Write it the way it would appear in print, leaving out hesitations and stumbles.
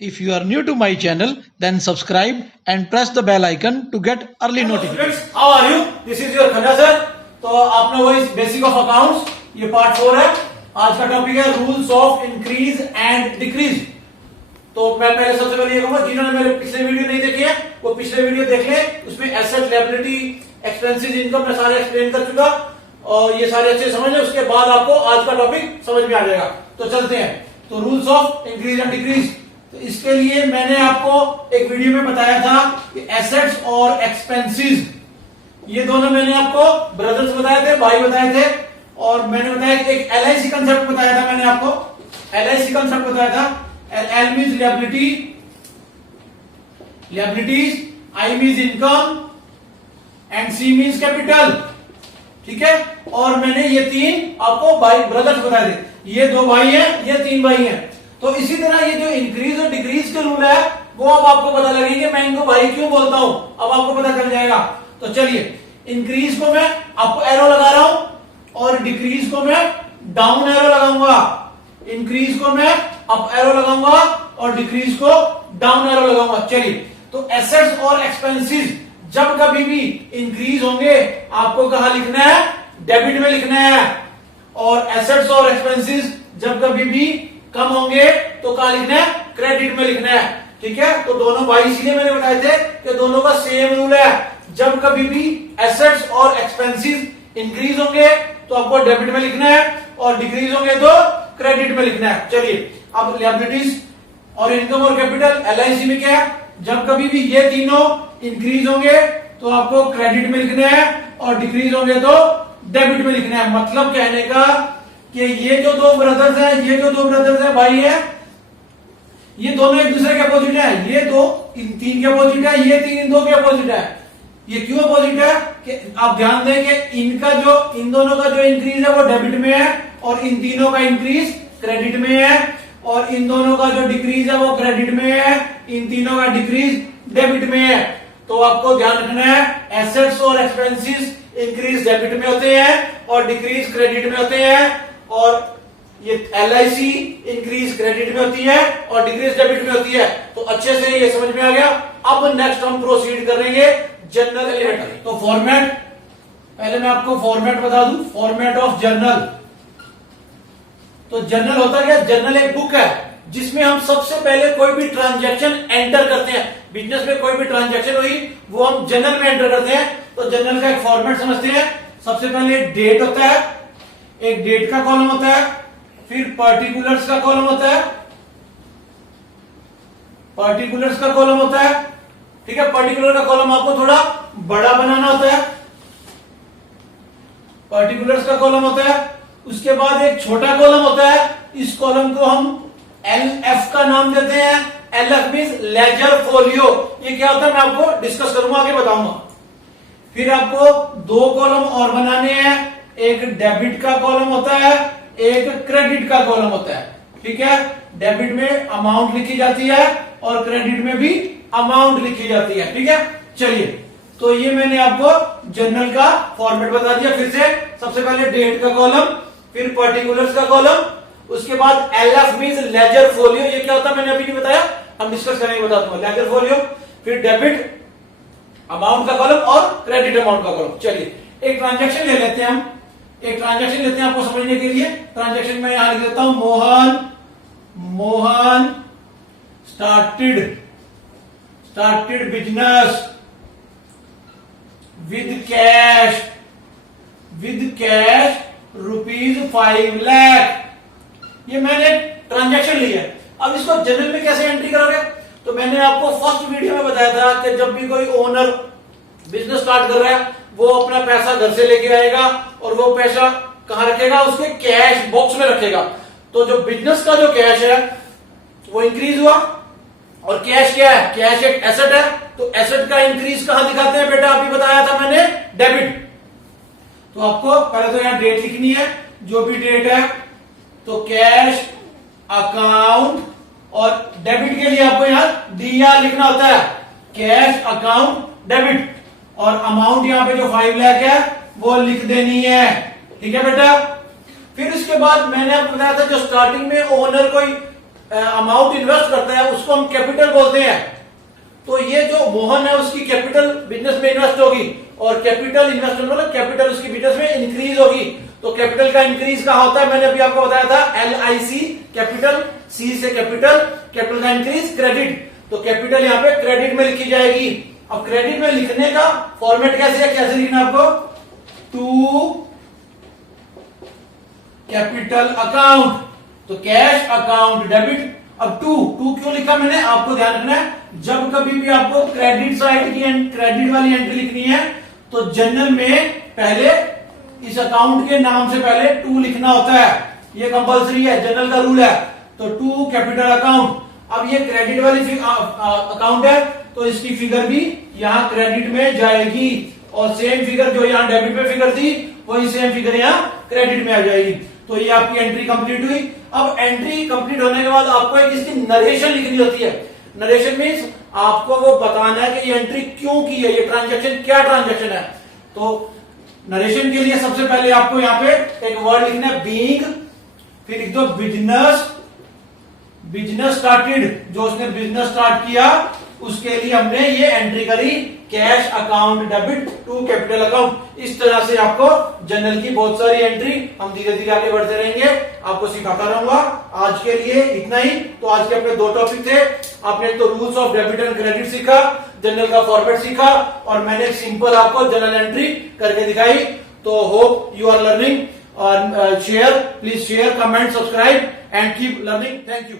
If you are new to my channel, then subscribe and press the bell icon to get early notifications. How are you? This is your Khanda sir. तो आपने वो इस basic of accounts ये part 4 है. आज का topic है rules of increase and decrease. तो मैं पहले सबसे पहले ये कहूंगा जिन्होंने मेरे पिछले वीडियो नहीं देखे हैं वो पिछले वीडियो देख लें. उसमें एसेट, लायबिलिटी, एक्सपेंसेस, इनकम मैं सारे एक्सप्लेन कर चुका और ये सारे अच्छे समझ लें. उसके बाद आपको आज का टॉपिक समझ में आ जाएगा. तो चलते हैं. तो rules of increase and decrease. तो इसके लिए मैंने आपको एक वीडियो में बताया था कि एसेट्स और एक्सपेंसेस ये दोनों मैंने आपको ब्रदर्स बताए थे, भाई बताए थे. और मैंने बताया कि एक एलआईसी कंसेप्ट बताया था. मैंने आपको एलआईसी कंसेप्ट बताया था. L means liability, liabilities, I means income and C means capital. ठीक है. और मैंने ये तीन आपको भाई ब्रदर्स बताए थे. ये दो भाई हैं, ये तीन भाई हैं. तो इसी तरह ये जो इंक्रीज और डिक्रीज के रूल है वो अब आपको पता लगेंगे. मैं इनको भाई क्यों बोलता हूं अब आपको पता चल जाएगा. तो चलिए, इंक्रीज को मैं आपको एरो लगा रहा हूं और डिक्रीज को मैं डाउन एरो लगाऊंगा. इंक्रीज को मैं अप एरो लगाऊंगा और डिक्रीज को डाउन एरो लगाऊंगा. चलिए, तो एसेट्स और एक्सपेंसेस जब कभी भी इंक्रीज होंगे आपको कहां लिखना है? डेबिट में लिखना है. और एसेट्स और एक्सपेंसेस जब कभी भी कम होंगे तो कहां लिखना है? क्रेडिट में लिखना है. ठीक है. तो दोनों भाई इसलिए मैंने बताए थे कि दोनों का सेम रूल है. जब कभी भी एसेट्स और एक्सपेंसेस इंक्रीज होंगे तो आपको डेबिट में लिखना है और डिक्रीज होंगे तो क्रेडिट में लिखना है. चलिए, अब लायबिलिटीज और इनकम और कैपिटल एलआईसी में क्या है? जब कभी भी ये तीनों इंक्रीज होंगे तो आपको क्रेडिट में लिखना है और डिक्रीज होंगे तो डेबिट में लिखना है. मतलब कहने का कि ये जो दो ब्रदर्स हैं, ये जो दो ब्रदर्स हैं, भाई है, ये दोनों एक दूसरे के अपोजिट है. ये दो इन तीन के अपोजिट है, ये तीन इन दो के अपोजिट है. ये क्यों अपोजिट है कि आप ध्यान दें कि इनका जो इन दोनों का जो इंक्रीज है वो डेबिट में है और इन तीनों का इंक्रीज क्रेडिट में है. और इन दोनों का जो डिक्रीज है वो क्रेडिट में है, इन तीनों का डिक्रीज डेबिट में है. तो आपको ध्यान रखना है एसेट्स और एक्सपेंसेस इंक्रीज डेबिट में होते हैं और डिक्रीज क्रेडिट में होते हैं. और ये एलआईसी इंक्रीज क्रेडिट में होती है और डिक्रीज डेबिट में होती है. तो अच्छे से ये समझ में आ गया. अब नेक्स्ट हम प्रोसीड करेंगे जनरल एलिमेंट. तो फॉर्मेट, पहले मैं आपको फॉर्मेट बता दूं. Format of journal. तो जर्नल होता क्या? जर्नल एक बुक है जिसमें हम सबसे पहले कोई भी ट्रांजैक्शन एंटर करते हैं. बिजनेस में कोई भी ट्रांजैक्शन हुई वो हम जर्नल में एंटर करते हैं. तो जर्नल का एक फॉर्मेट समझते हैं. सबसे पहले डेट होता है, एक डेट का कॉलम होता है. फिर पर्टिकुलर्स का कॉलम होता है, पर्टिकुलर्स का कॉलम होता है. ठीक है. पर्टिकुलर का कॉलम आपको थोड़ा बड़ा बनाना होता है. पर्टिकुलर्स का कॉलम होता है. उसके बाद एक छोटा कॉलम होता है. इस कॉलम को हम LF का नाम देते हैं. LF means ledger folio. ये क्या होता है मैं आपको डिस्कस करूंगा, आगे बताऊंगा. फिर आपको दो कॉलम और बनाने हैं. एक डेबिट का कॉलम होता है, एक क्रेडिट का कॉलम होता है. ठीक है. डेबिट में अमाउंट लिखी जाती है और क्रेडिट में भी अमाउंट लिखी जाती है. ठीक है. चलिए, तो ये मैंने आपको जर्नल का फॉर्मेट बता दिया. फिर से सबसे पहले डेट का कॉलम, फिर पर्टिकुलर्स का कॉलम, उसके बाद LF मीन्स लेजर फोलियो. ये क्या होता है मैंने अभी नहीं बताया, हम डिस्कस करेंगे, बता दूंगा. लेजर फोलियो, फिर डेबिट अमाउंट का कॉलम और क्रेडिट अमाउंट का कॉलम. चलिए, एक ट्रांजैक्शन ले लेते हैं हम. एक ट्रांजैक्शन लेते हैं आपको समझने के लिए. ट्रांजैक्शन में यहां लिख देता हूं Mohan started business with cash ₹5 lakh. ये मैंने ट्रांजैक्शन ली है. अब इसको जर्नल में कैसे एंट्री करोगे? तो मैंने आपको फर्स्ट वीडियो में बताया था कि जब भी कोई ओनर बिजनेस स्टार्ट कर रहा है वो अपना पैसा घर से लेके आएगा और वो पैसा कहां रखेगा? उसके कैश बॉक्स में रखेगा. तो जो बिजनेस का जो कैश है वो इंक्रीज हुआ. और कैश क्या है? कैश एक एसेट है. तो एसेट का इंक्रीज कहां दिखाते हैं बेटा? अभी बताया था मैंने, डेबिट. तो आपको पहले तो यहां डेट लिखनी है, जो भी डेट है. तो कैश अकाउंट, और डेबिट के लिए आपको यहां DR लिखना होता है. Cash account debit. और अमाउंट यहां पे जो 5 लाख है वो लिख देनी है. ठीक है बेटा. फिर उसके बाद मैंने आपको बताया था जो स्टार्टिंग में ओनर कोई अमाउंट इन्वेस्ट करता है उसको हम कैपिटल बोलते हैं। तो ये जो मोहन है उसकी कैपिटल बिजनेस में इन्वेस्ट होगी, और कैपिटल इन्वेस्टमेंट मतलब कैपिटल उसकी बिजनेस में इंक्रीज होगी। तो कैपिटल का इंक्रीज कहां होता है, मैंने अभी आपको बताया था LIC कैपिटल, C से कैपिटल, कैपिटल का इंक्रीज क्रेडिट। तो कैपिटल यहाँ पे क्रेडिट में लिखी जाएगी। अब क्रेडिट में लिखने का फॉर्मेट कैसे है, कैसे लिखना है आपको, टू कैपिटल अकाउंट, तो कैश अकाउंट डेबिट। अब टू क्यों लिखा मैंने, आपको ध्यान रखना है, जब कभी भी आपको क्रेडिट साइड की क्रेडिट वाली एंट्री लिखनी है तो जनरल में पहले इस अकाउंट के नाम से पहले टू लिखना होता है, ये कंपलसरी है, जनरल का रूल है। तो टू कैपिटल अकाउंट। अब ये क्रेडिट वाली अकाउंट है तो इसकी फिगर भी यहां क्रेडिट में जाएगी, और सेम फिगर जो यहां डेबिट में फिगर थी वही सेम फिगर यहां क्रेडिट में आ जाएगी। तो ये आपकी एंट्री कंप्लीट हुई। अब एंट्री कंप्लीट होने के बाद आपको एक इसकी नरेशन लिखनी होती है। नरेशन मीन्स आपको वो बताना है कि ये एंट्री क्यों की है, ये ट्रांजैक्शन क्या ट्रांजैक्शन है। तो नरेशन के लिए सबसे पहले आपको यहाँ पे एक वर्ड लिखना है बीइंग, फिर लिख दो बिजनेस स्टार्टेड, जो उसने बिजनेस स्टार्ट किया उसके लिए हमने ये एंट्री करी, cash account debit to capital account. इस तरह से आपको जनरल की बहुत सारी एंट्री हम धीरे धीरे आगे बढ़ते रहेंगे, आपको सिखाता रहूंगा। आज के लिए इतना ही। तो आज के अपने दो टॉपिक थे, आपने तो rules of debit and credit सीखा, जनरल का फॉर्मेट सीखा, और मैंने एक सिंपल आपको जनरल एंट्री करके दिखाई। तो होप यू आर लर्निंग, और share, please share, comment, subscribe and keep learning. Thank you.